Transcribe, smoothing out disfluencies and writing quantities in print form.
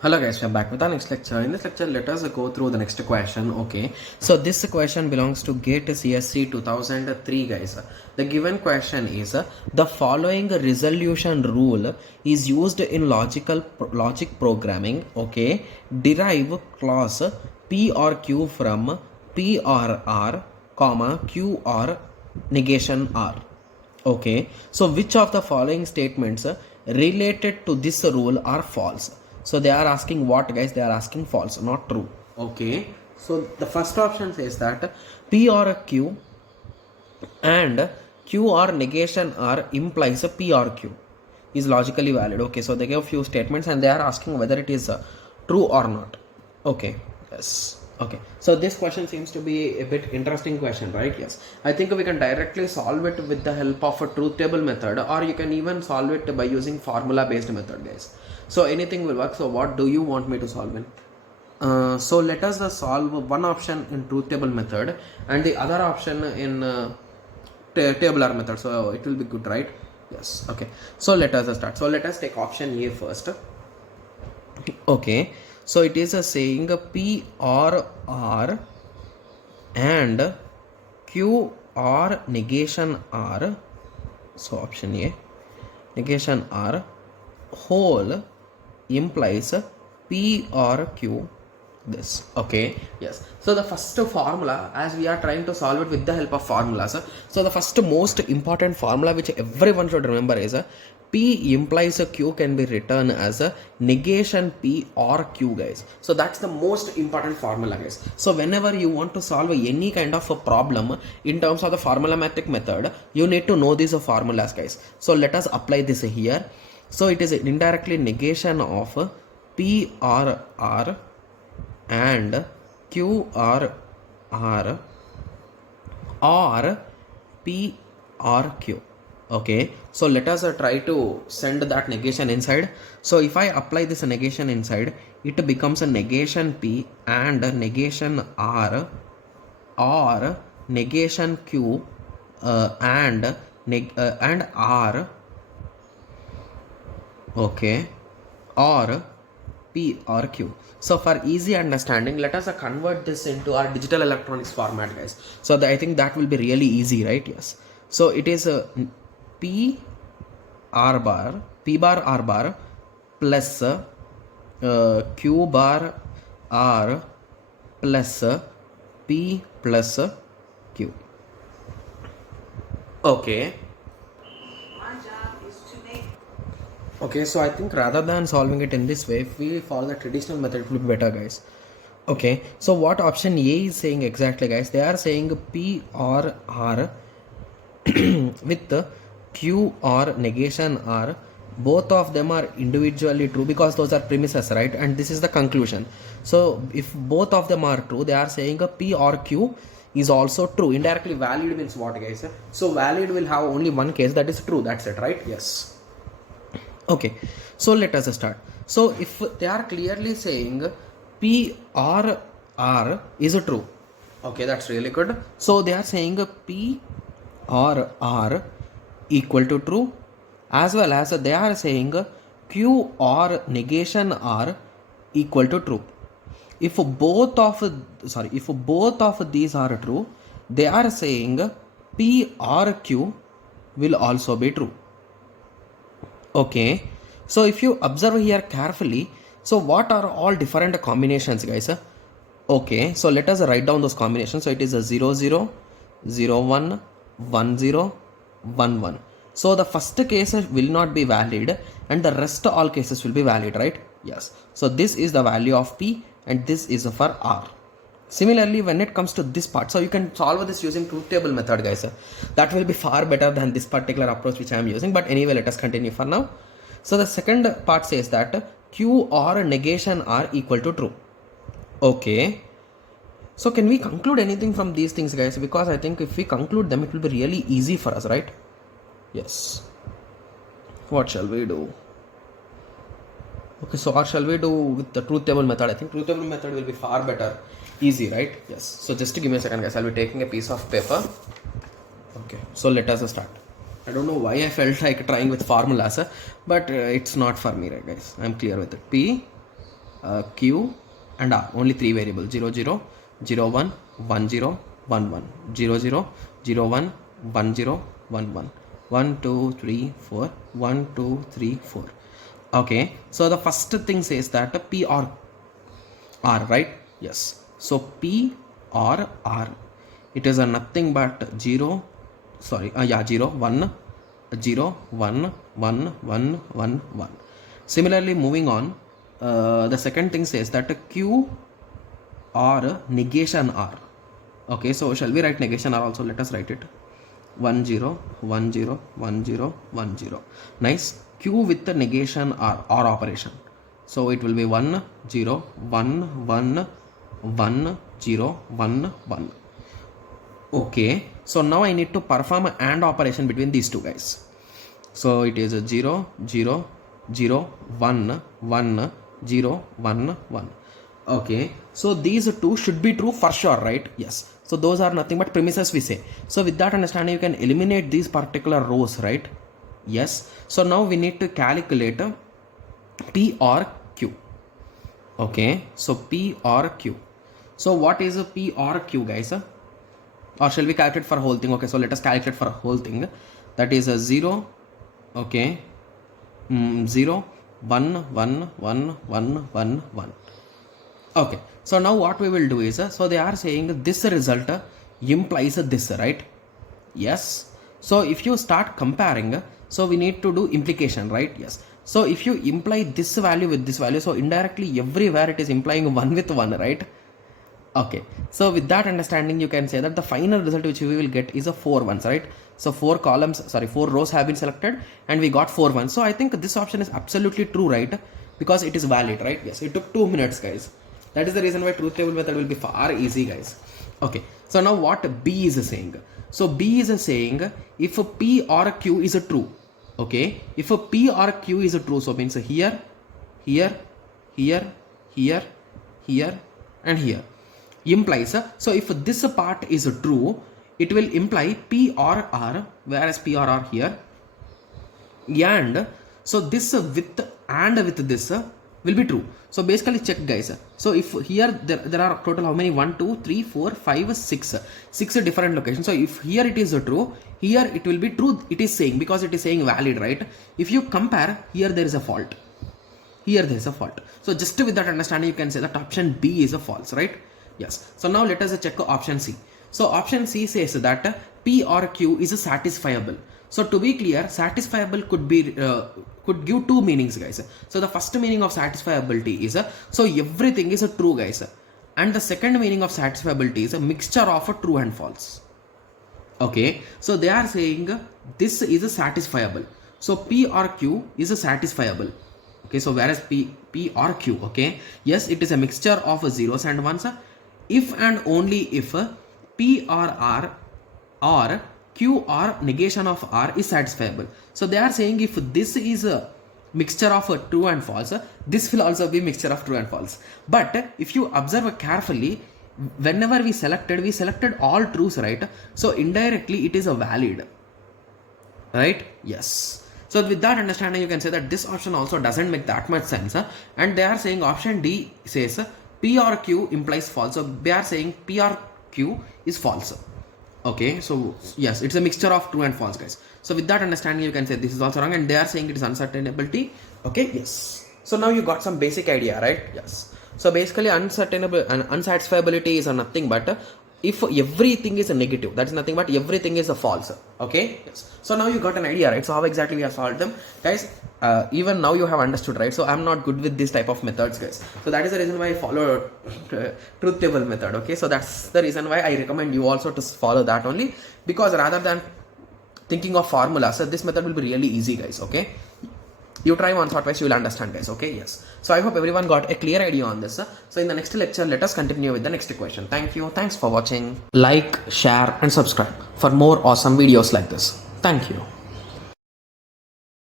Hello guys, we are back with our next lecture. In this lecture, let us go through the next question. Okay, so this question belongs to GATE CSC 2003 guys. The given question is the following resolution rule is used in logic programming. Okay, derive clause P or Q from P or R, comma Q or negation R. Okay, so which of the following statements related to this rule are false? So they are asking what, guys? They are asking false, not true. Okay, so the first option says that P or Q and Q or negation R implies a P or Q is logically valid. Okay, so they give few statements and they are asking whether it is true or not. Okay, yes. Okay, so this question seems to be a bit interesting question, right? Yes, I think we can directly solve it with the help of a truth table method, or you can even solve it by using formula based method, guys. So anything will work. So what do you want me to solve in? So let us solve one option in truth table method and the other option in tabular method, so it will be good, right? Yes. Okay, so let us start. So let us take option A first. Okay, so it is saying P or R and Q or negation R. So option A, negation R whole implies P or Q this. Okay, yes. So the first formula, as we are trying to solve it with the help of formulas, so the first most important formula which everyone should remember is P implies a Q can be written as a negation P or Q, guys. So that's the most important formula, guys. So whenever you want to solve any kind of a problem in terms of the formulaic method, you need to know these formulas, guys. So let us apply this here. So it is indirectly negation of P or R and Q or R or P or Q. Okay, so let us try to send that negation inside. So if I apply this negation inside, it becomes a negation P and negation R or negation Q and R. Okay, or P or Q. So for easy understanding, let us convert this into our digital electronics format, guys. So I think that will be really easy, right? Yes. So it is P R bar, P bar R bar plus Q bar R plus P plus Q. Okay. Okay, so I think rather than solving it in this way, if we follow the traditional method, it will be better, guys. Okay, so what option A is saying exactly, guys? They are saying P or R with Q or negation R. Both of them are individually true because those are premises, right? And this is the conclusion. So if both of them are true, they are saying P or Q is also true. Indirectly valid means what, guys? So valid will have only one case, that is true. That's it, right? Yes. Okay, so let us start. So if they are clearly saying P or R is true, okay, that's really good. So they are saying P or R equal to true, as well as they are saying Q or negation R equal to true. If both of these are true, they are saying P or Q will also be true. Okay, so if you observe here carefully, so what are all different combinations, guys? Okay, so let us write down those combinations. So it is a 0 0 0 1 1 0 1 1. So the first case will not be valid and the rest all cases will be valid, right? Yes. So this is the value of P and this is for R. Similarly, when it comes to this part, so you can solve this using truth table method, guys. That will be far better than this particular approach which I am using. But anyway, let us continue for now. So the second part says that Q or negation R equal to true. Okay. So can we conclude anything from these things, guys? Because I think if we conclude them, it will be really easy for us, right? Yes. What shall we do? Okay, so what shall we do with the truth table method? I think truth table method will be far better. Easy, right? Yes. So just to give me a second, guys, I'll be taking a piece of paper. Okay, so let us start. I don't know why I felt like trying with formulas, but it's not for me, right, guys? I'm clear with it. P Q and R, only three variables, 0 0 0 1 1 0 1 1 0 0 0 1 1 0 1 1 1 2 3 4 1 2 3 4. Okay, so the first thing says that P or R, right? Yes, so P or R, it is a nothing but 0 0 1 0 1 1 1 1 1. Similarly, moving on, the second thing says that Q or negation R. Okay, so shall we write negation R also? Let us write it. 1 0 1 0 1 0 1 0. Nice. Q with the negation R or operation. So it will be 1 0 1 1 1 0 1 1. Okay, so now I need to perform an AND operation between these two guys. So it is a 0 0 0 1 1 0 1 1. Okay, so these two should be true for sure, right? Yes, so those are nothing but premises we say. So with that understanding, you can eliminate these particular rows, right? Yes, so now we need to calculate P or Q. Okay, so P or Q. So what is a P or Q, guys? Or shall we calculate for a whole thing? Okay, so let us calculate for a whole thing. That is a 0, okay, 0 1 1 1 1 1 1. Okay, so now what we will do is, so they are saying this result implies this, right? Yes, so if you start comparing, so we need to do implication, right? Yes, so if you imply this value with this value, so indirectly everywhere it is implying 1 with 1, right? Okay, so with that understanding, you can say that the final result which we will get is a 4 ones, right? So 4 rows have been selected and we got 4 ones. So I think this option is absolutely true, right? Because it is valid, right? Yes, it took 2 minutes, guys. That is the reason why truth table method will be far easy, guys. Okay, so now what B is saying? So B is saying if a P or a Q is a true, okay, if a P or a Q is a true, so means here, here, here, here, here, and here, implies, so if this part is true, it will imply P or R, whereas P or R here, and so this with and with this will be true. So basically check, guys. So if here there are total how many, 1 2 3 4 5 6 different locations. So if here it is true, here it will be true, it is saying, because it is saying valid, right? If you compare, here there is a fault, here there is a fault. So just with that understanding, you can say that option B is a false, right? Yes. So now let us check option C. So option C says that P or Q is satisfiable. So to be clear, satisfiable could be could give two meanings, guys. So the first meaning of satisfiability is so everything is a true, guys, and the second meaning of satisfiability is a mixture of a true and false. Okay, so they are saying this is a satisfiable. So P or Q is a satisfiable. Okay, so whereas P or Q, okay, yes, it is a mixture of zeros and ones. If and only if P or R or Q or negation of R is satisfiable. So they are saying if this is a mixture of true and false, this will also be mixture of true and false. But if you observe carefully, whenever we selected all truths, right? So indirectly it is a valid, right? Yes. So with that understanding, you can say that this option also doesn't make that much sense. And they are saying option D says P or Q implies false. So they are saying P or Q is false. Okay, so yes, it's a mixture of true and false, guys. So with that understanding, you can say this is also wrong, and they are saying it is uncertainability. Okay, yes. So now you got some basic idea, right? Yes. So basically, uncertainable and unsatisfiability is nothing but if everything is a negative, that is nothing but everything is a false. Okay, yes. So now you got an idea, right? So how exactly we have solved them, guys? Even now you have understood, right? So I'm not good with this type of methods, guys. So that is the reason why I follow truth table method. Okay, so that's the reason why I recommend you also to follow that only, because rather than thinking of formulas, this method will be really easy, guys. Okay, you try once or twice, you will understand, guys. Okay, yes. So I hope everyone got a clear idea on this. So in the next lecture, let us continue with the next question. Thank you. Thanks for watching. Like, share and subscribe for more awesome videos like this. Thank you.